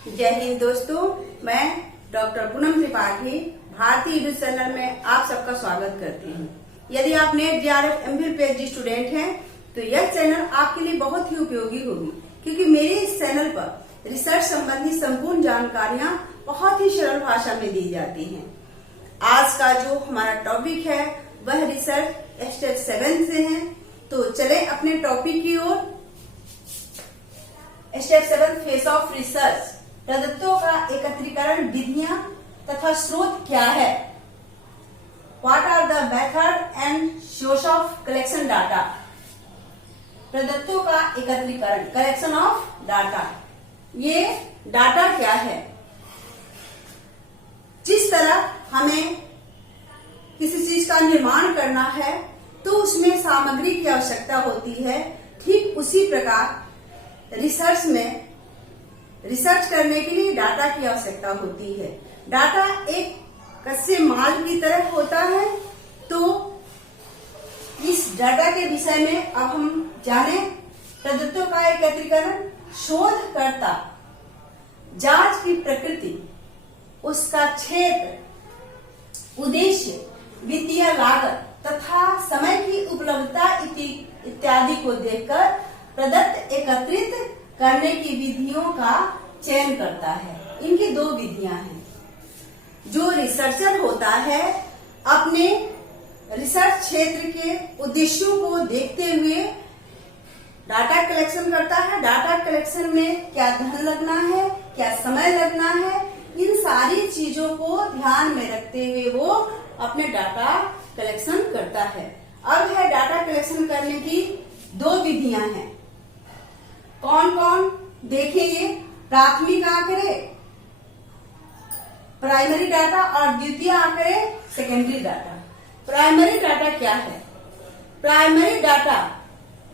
जय हिंद दोस्तों, मैं डॉक्टर पूनम त्रिपाठी भारतीय यूट्यूब चैनल में आप सबका स्वागत करती हूँ। यदि आप net JRF MPhil PhD student हैं तो यह चैनल आपके लिए बहुत ही उपयोगी होगी, क्योंकि मेरे इस चैनल पर रिसर्च संबंधी संपूर्ण जानकारियाँ बहुत ही सरल भाषा में दी जाती हैं। आज का जो हमारा टॉपिक है वह रिसर्च स्टेप 7 से है, तो चले अपने टॉपिक की ओर। स्टेप 7 फेस ऑफ रिसर्च, प्रदत्तों का एकत्रीकरण, विधियां तथा स्रोत क्या है। What are the method and source of collection data. प्रदत्तों का एकत्रीकरण, कलेक्शन ऑफ डाटा, ये डाटा क्या है। जिस तरह हमें किसी चीज का निर्माण करना है तो उसमें सामग्री की आवश्यकता होती है, ठीक उसी प्रकार रिसर्च में रिसर्च करने के लिए डाटा की आवश्यकता होती है। डाटा एक कच्चे माल की तरह होता है। तो इस डाटा के विषय में अब हम जाने। प्रदत्तों का एकत्रीकरण, शोधकर्ता जांच की प्रकृति, उसका क्षेत्र, उद्देश्य, वित्तीय लागत तथा समय की उपलब्धता इत्यादि को देखकर प्रदत्त एकत्रित करने की विधियों का चयन करता है। इनकी दो विधियां हैं। जो रिसर्चर होता है अपने रिसर्च क्षेत्र के उद्देश्यों को देखते हुए डाटा कलेक्शन करता है। डाटा कलेक्शन में क्या धन लगना है, क्या समय लगना है, इन सारी चीजों को ध्यान में रखते हुए वो अपने डाटा कलेक्शन करता है। अब है डाटा कलेक्शन करने की दो विधियां हैं। कौन कौन देखेंगे। प्राथमिक आंकड़े, प्राइमरी डाटा, और द्वितीय आंकड़े, सेकेंडरी डाटा। प्राइमरी डाटा क्या है। प्राइमरी डाटा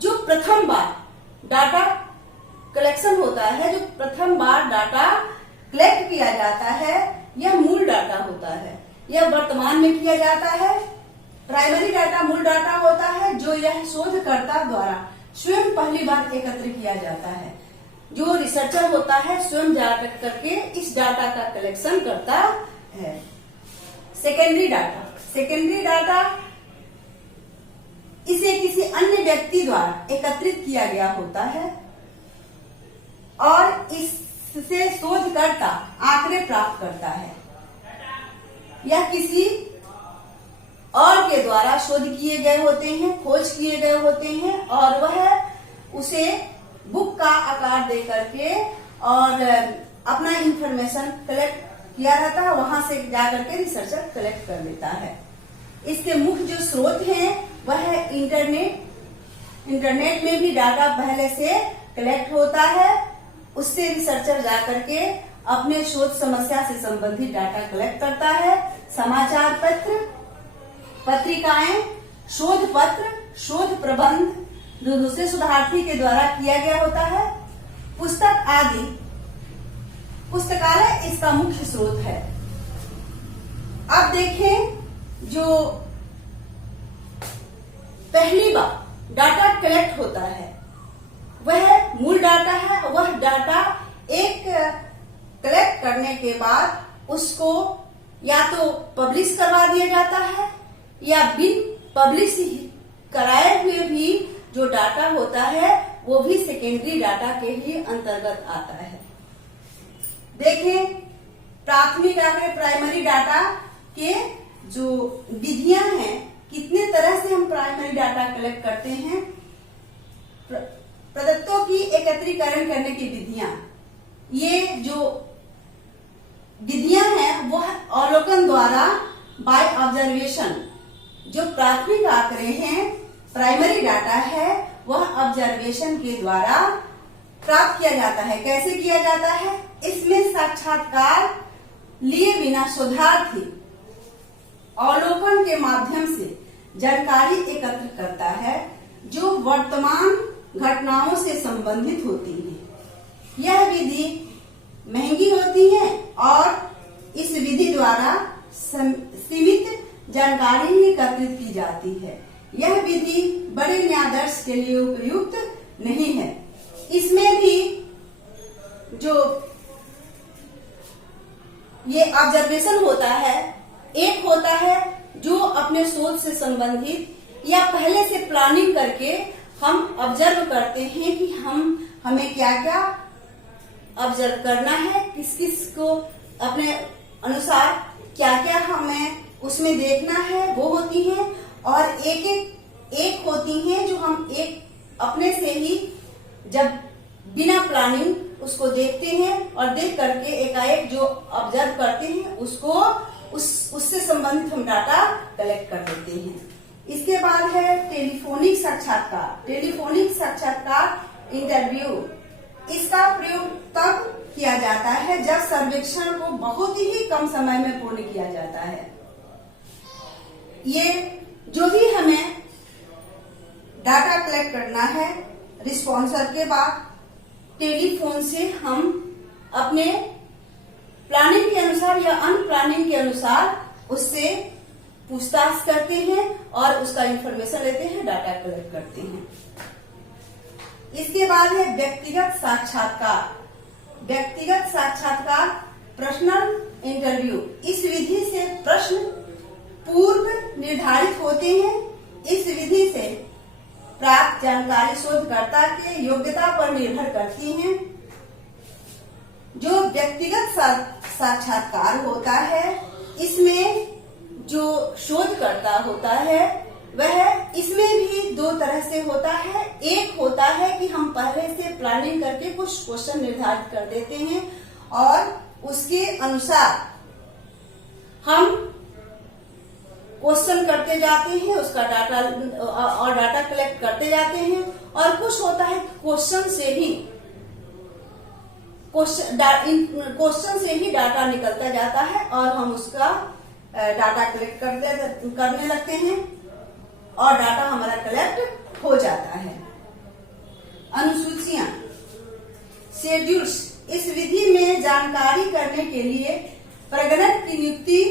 जो प्रथम बार डाटा कलेक्शन होता है, जो प्रथम बार डाटा कलेक्ट किया जाता है, यह मूल डाटा होता है। यह वर्तमान में किया जाता है। प्राइमरी डाटा मूल डाटा होता है जो यह शोधकर्ता द्वारा स्वयं पहली बार एकत्र किया जाता है। जो रिसर्चर होता है स्वयं जाकर करके इस डाटा का कलेक्शन करता है। सेकेंडरी डाटा, सेकेंडरी डाटा इसे किसी अन्य व्यक्ति द्वारा एकत्रित किया गया होता है और इससे शोधकर्ता आंकड़े प्राप्त करता है। यह किसी और के द्वारा शोध किए गए होते हैं, खोज किए गए होते हैं, और वह उसे बुक का आकार दे करके और अपना इंफॉर्मेशन कलेक्ट किया रहता है, वहां से जाकर के रिसर्चर कलेक्ट कर लेता है। इसके मुख्य जो स्रोत हैं वह है इंटरनेट। इंटरनेट में भी डाटा पहले से कलेक्ट होता है, उससे रिसर्चर जाकर के अपने शोध समस्या से संबंधित डाटा कलेक्ट करता है। समाचार पत्र, पत्रिकाएं, शोध पत्र, शोध प्रबंध जो दूसरे शोधार्थी के द्वारा किया गया होता है, पुस्तक आदि। पुस्तकालय इसका मुख्य स्रोत है। अब देखें, जो पहली बार डाटा कलेक्ट होता है वह मूल डाटा है। वह डाटा एक कलेक्ट करने के बाद उसको या तो पब्लिश करवा दिया जाता है या बिन पब्लिश कराए हुए भी जो डाटा होता है वो भी सेकेंडरी डाटा के ही अंतर्गत आता है। देखें, प्राथमिक आंकड़े, प्राइमरी डाटा के जो विधियां हैं, कितने तरह से हम प्राइमरी डाटा कलेक्ट करते हैं। प्रदत्तों की एकत्रीकरण करने की विधियां, ये जो विधियां हैं वह अवलोकन द्वारा बाय ऑब्जर्वेशन। जो प्राथमिक आंकड़े हैं, प्राइमरी डाटा है, वह ऑब्जर्वेशन के द्वारा प्राप्त किया जाता है। कैसे किया जाता है। इसमें साक्षात्कार लिए बिना शोधार्थी अवलोकन के माध्यम से जानकारी एकत्र करता है जो वर्तमान घटनाओं से संबंधित होती है। यह विधि महंगी होती है और इस विधि द्वारा सीमित जानकारी ही एकत्रित की जाती है। यह विधि बड़े न्यायाधीश के लिए उपयुक्त नहीं है। इसमें भी जो ऑब्जर्वेशन होता है, एक होता है जो अपने शोध से संबंधित या पहले से प्लानिंग करके हम ऑब्जर्व करते हैं कि हमें क्या क्या ऑब्जर्व करना है, किस किस को अपने अनुसार क्या क्या हमें उसमें देखना है, वो होती हैं। और एक होती हैं जो हम एक अपने से ही जब बिना प्लानिंग उसको देखते हैं और देख करके एकाएक जो ऑब्जर्व करते हैं उसको उससे संबंधित हम डाटा कलेक्ट कर देते हैं। इसके बाद है टेलीफोनिक साक्षात्कार। टेलीफोनिक साक्षात्कार इंटरव्यू, इसका प्रयोग तब किया जाता है जब सर्वेक्षण को बहुत ही कम समय में पूर्ण किया जाता है। ये जो भी हमें डाटा कलेक्ट करना है रिस्पॉन्सर के बाद टेलीफोन से हम अपने प्लानिंग के अनुसार या अनप्लानिंग के अनुसार उससे पूछताछ करते हैं और उसका इंफॉर्मेशन लेते हैं, डाटा कलेक्ट करते हैं। इसके बाद है व्यक्तिगत साक्षात्कार। व्यक्तिगत साक्षात्कार पर्सनल इंटरव्यू। इस विधि से प्रश्न पूर्व निर्धारित होते हैं। इस विधि से प्राप्त जानकारी शोधकर्ता के योग्यता पर निर्भर करती है। जो व्यक्तिगत साक्षात्कार होता है इसमें जो शोधकर्ता होता है वह इसमें भी दो तरह से होता है। एक होता है कि हम पहले से प्लानिंग करके कुछ क्वेश्चन निर्धारित कर देते हैं और उसके अनुसार हम क्वेश्चन करते जाते हैं, उसका डाटा कलेक्ट करते जाते हैं। और कुछ होता है क्वेश्चन से ही डाटा निकलता जाता है और हम उसका डाटा कलेक्ट करने लगते हैं और डाटा हमारा कलेक्ट हो जाता है। अनुसूचियां, शेड्यूल्स। इस विधि में जानकारी करने के लिए प्रगणक की नियुक्ति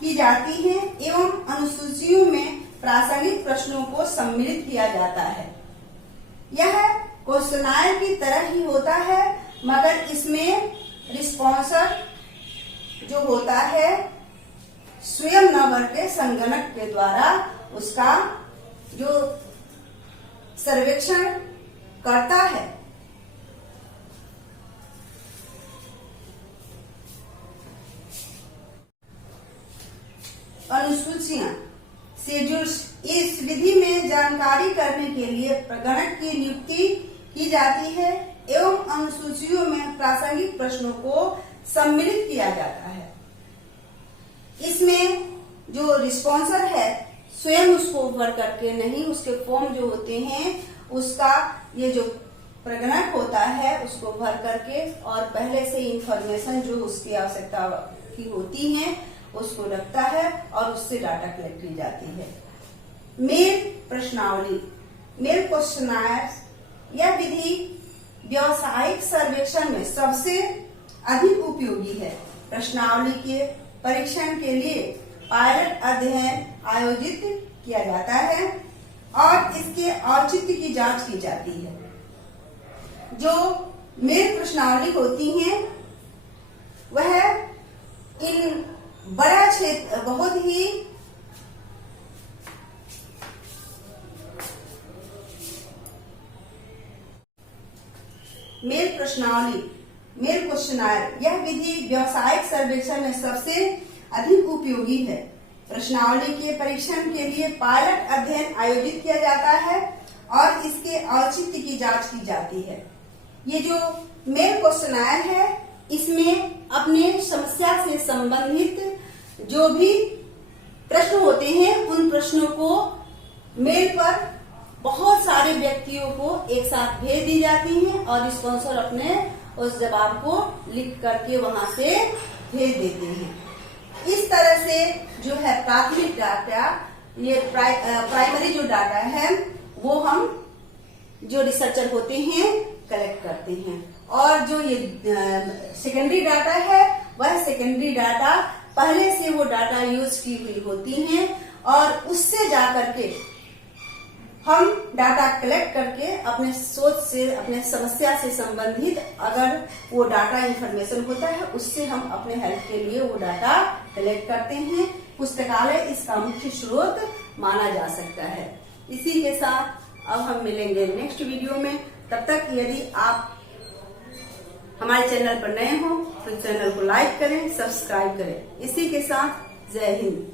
की जाती है एवं अनुसूचियों में प्रासंगिक प्रश्नों को सम्मिलित किया जाता है। यह क्वेश्चनायर की तरह ही होता है मगर इसमें रिस्पॉन्सर जो होता है स्वयं न भर के संगणक के द्वारा उसका जो सर्वेक्षण करता है। अनुसूचियां, शेड्यूल्स। इस विधि में जानकारी करने के लिए प्रगणक की नियुक्ति की जाती है एवं अनुसूचियों में प्रासंगिक प्रश्नों को सम्मिलित किया जाता है। इसमें जो रिस्पॉन्सर है स्वयं उसको भर करके नहीं, उसके फॉर्म जो होते हैं उसका ये जो प्रगणक होता है उसको भर करके और पहले से इंफॉर्मेशन जो उसकी आवश्यकता की होती है उसको रखता है और उससे डाटा कलेक्ट की जाती है। मेल प्रश्नावली, मेल क्वेश्चनायर। यह विधि व्यावसायिक सर्वेक्षण में सबसे अधिक उपयोगी है। प्रश्नावली के परीक्षण के लिए पायलट अध्ययन आयोजित किया जाता है और इसके औचित्य की जांच की जाती है। जो मेल प्रश्नावली होती हैं वह इन बड़ा क्षेत्र बहुत ही मेल प्रश्नावली, मेल क्वेश्चनायर। यह विधि व्यावसायिक सर्वेक्षण में सबसे अधिक उपयोगी है। प्रश्नावली के परीक्षण के लिए पायलट अध्ययन आयोजित किया जाता है और इसके औचित्य की जांच की जाती है। ये जो मेल क्वेश्चनायर है इसमें अपने समस्या से संबंधित जो भी प्रश्न होते हैं उन प्रश्नों को मेल पर बहुत सारे व्यक्तियों को एक साथ भेज दी जाती हैं और रिस्पॉन्सर अपने उस जवाब को लिख करके वहां से भेज देते हैं। इस तरह से जो है प्राथमिक डाटा, ये प्राइमरी जो डाटा है वो हम जो रिसर्चर होते हैं कलेक्ट करते हैं और जो ये सेकेंडरी डाटा है वह सेकेंडरी डाटा पहले से वो डाटा यूज की हुई होती हैं और उससे जाकर के हम डाटा कलेक्ट करके अपने सोच से, अपने समस्या से संबंधित अगर वो डाटा इंफॉर्मेशन होता है उससे हम अपने हेल्प के लिए वो डाटा कलेक्ट करते हैं। पुस्तकालय इसका मुख्य स्रोत माना जा सकता है। इसी के साथ अब हम मिलेंगे नेक्स्ट वीडियो में। तब तक यदि आप हमारे चैनल पर नए हो तो चैनल को लाइक करें, सब्सक्राइब करें। इसी के साथ जय हिंद।